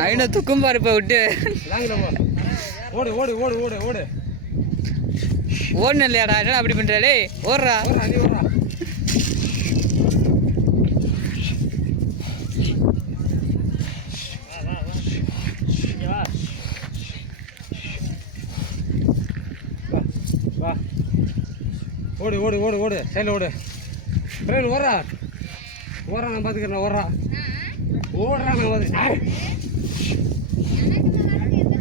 நைன துக்கும் பாரு இப்போ விட்டு ஓடு ஓடு ஓடு ஓடு ஓடு ஓடுன இல்லையாடா என்னடா அப்படி பண்றாளே ஓடுறா நீ ஓடுறா வா ஓடு ஓடு ஓடு ஓடு சைடில் ஓடு பிரவீன் ஓடுறா ஓடுறா நான் பார்த்துக்கிறேன் ஓடுறா ஓடுறா நான் பார்த்து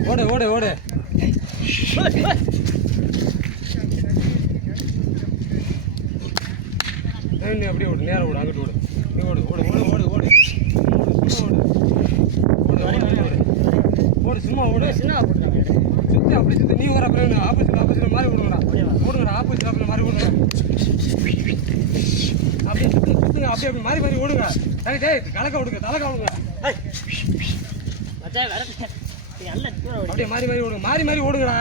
ஓடு ஓடு ஓடு பிரவீன் நீ அப்படியே ஓடு நேரம் ஓடு அங்கிட்டு ஓடு நீ ஓடு ஓடு ஓடு ஓடு ஓடு ஓடு ஓடு ஓடு ஓடு சும்மா ஓடு சுற்றி அப்படி சுற்றி நீ வர பிரவீன் ஆப்போசிட் மாதிரி ஓடுங்கடா ஓடுங்கடா ஆப்போசிட் மாதிரி ஓடுங்க அப்படியே சுற்றுங்க அப்படியே அப்படி மாறி மாறி ஓடுங்க டேய் கலக்க விடுங்க தலக்க விடுங்க அப்படியே மாறி மாறி ஓடுங்க மாறி மாறி ஓடுங்கடா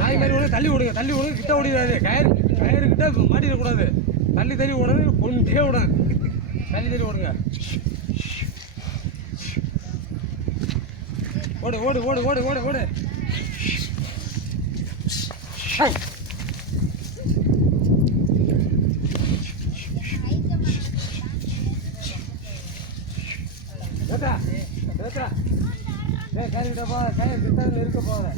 மாறி மாறி ஓடுங்க தள்ளி ஓடுங்க கிட்ட ஓடிடாது கயிறு கிட்ட மாட்டிடக்கூடாது தள்ளி தள்ளி ஓடுங்க கொண்டே விடுங்க தள்ளி தள்ளி ஓடுங்க ஓடு ஓடு ஓடு ஓடு ஓடு ஓடு பேட்டா பேட்டா கயிறுகிட்ட போக கயிறு கிட்ட இருக்க போகிற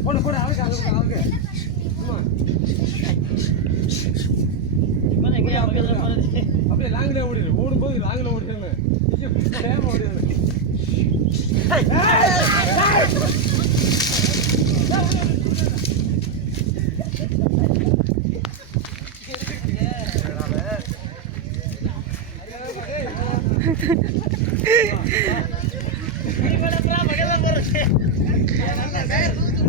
போடு போடு அழுக்கு அழுக்கு அழுக்கு அப்படியே லாங்கிலே ஓடிடு ஓடும்போது லாங்கில் ஓடிடுங்க ஓடிடு Ha ha ha.